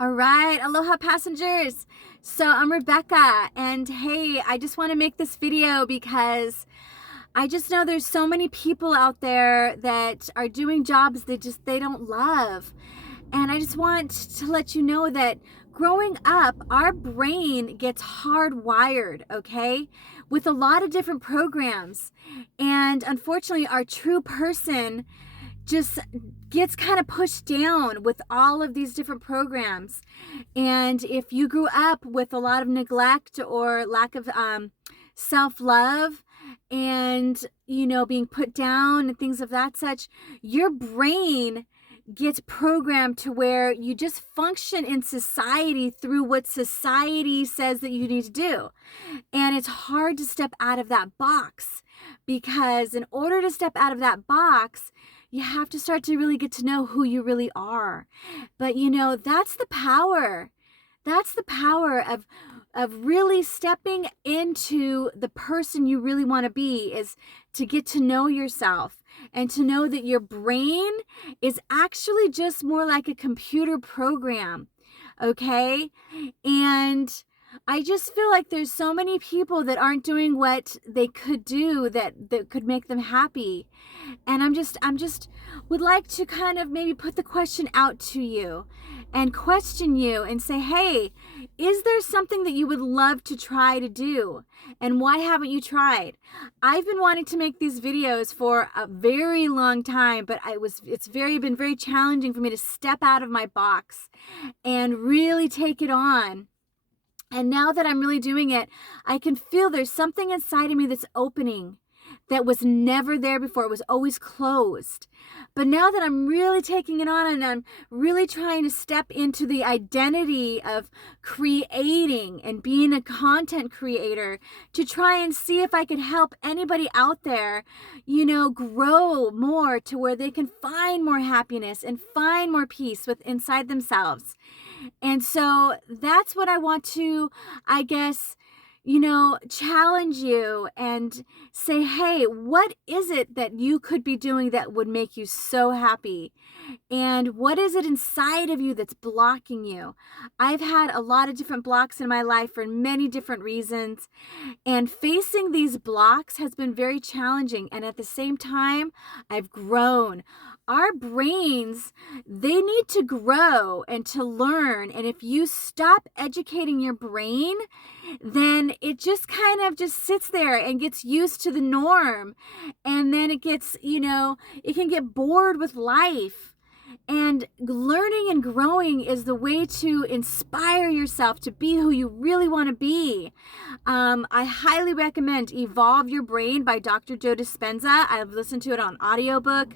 All right, aloha passengers. So I'm Rebecca, and hey, I just want to make this video because I just know there's so many people out there that are doing jobs they don't love. And I just want to let you know that growing up, our brain gets hardwired, okay, with a lot of different programs. And unfortunately, our true person just gets kind of pushed down with all of these different programs. And if you grew up with a lot of neglect or lack of self-love and, being put down and things of that such, your brain gets programmed to where you just function in society through what society says that you need to do. And it's hard to step out of that box, because in order to step out of that box, you have to start to really get to know who you really are. But that's the power. That's the power of really stepping into the person you really want to be, is to get to know yourself and to know that your brain is actually just more like a computer program. Okay? And I just feel like there's so many people that aren't doing what they could do that could make them happy. And I'm just would like to kind of maybe put the question out to you and question you and say, hey, is there something that you would love to try to do? And why haven't you tried? I've been wanting to make these videos for a very long time, but it's been very challenging for me to step out of my box and really take it on. And now that I'm really doing it, I can feel there's something inside of me that's opening that was never there before. It was always closed. But now that I'm really taking it on and I'm really trying to step into the identity of creating and being a content creator, to try and see if I can help anybody out there, grow more to where they can find more happiness and find more peace inside themselves. And so that's what I want to, I guess, challenge you and say, hey, what is it that you could be doing that would make you so happy? And what is it inside of you that's blocking you? I've had a lot of different blocks in my life for many different reasons, and facing these blocks has been very challenging. And at the same time, I've grown. Our brains, they need to grow and to learn. And if you stop educating your brain, then it just kind of just sits there and gets used to the norm. And then it gets, it can get bored with life. And learning and growing is the way to inspire yourself to be who you really want to be. I highly recommend Evolve Your Brain by Dr. Joe Dispenza. I've listened to it on audiobook.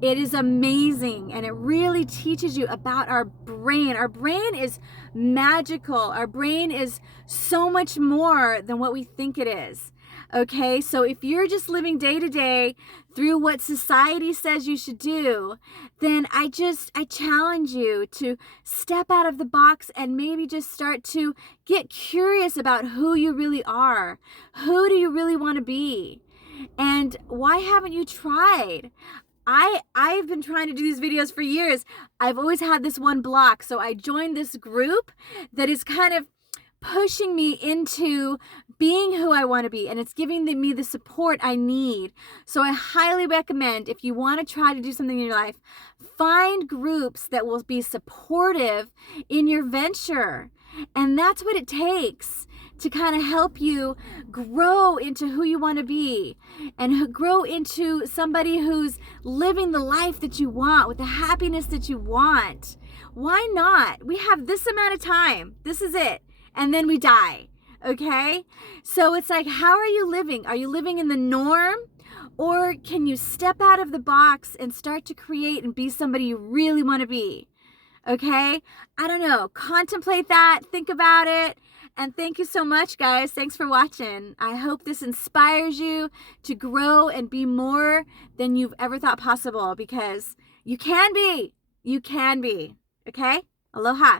It is amazing, and it really teaches you about our brain. Our brain is magical. Our brain is so much more than what we think it is. Okay, so if you're just living day to day through what society says you should do, then I challenge you to step out of the box and maybe just start to get curious about who you really are. Who do you really want to be? And why haven't you tried? I've been trying to do these videos for years. I've always had this one block. So I joined this group that is kind of pushing me into being who I want to be, and it's giving me the support I need. So I highly recommend, if you want to try to do something in your life, find groups that will be supportive in your venture. And that's what it takes to kind of help you grow into who you want to be and grow into somebody who's living the life that you want with the happiness that you want. Why not? We have this amount of time. This is it. And then we die. Okay? So it's like, how are you living? Are you living in the norm? Or can you step out of the box and start to create and be somebody you really want to be? Okay? I don't know. Contemplate that. Think about it. And thank you so much, guys. Thanks for watching. I hope this inspires you to grow and be more than you've ever thought possible, because you can be. You can be. Okay? Aloha.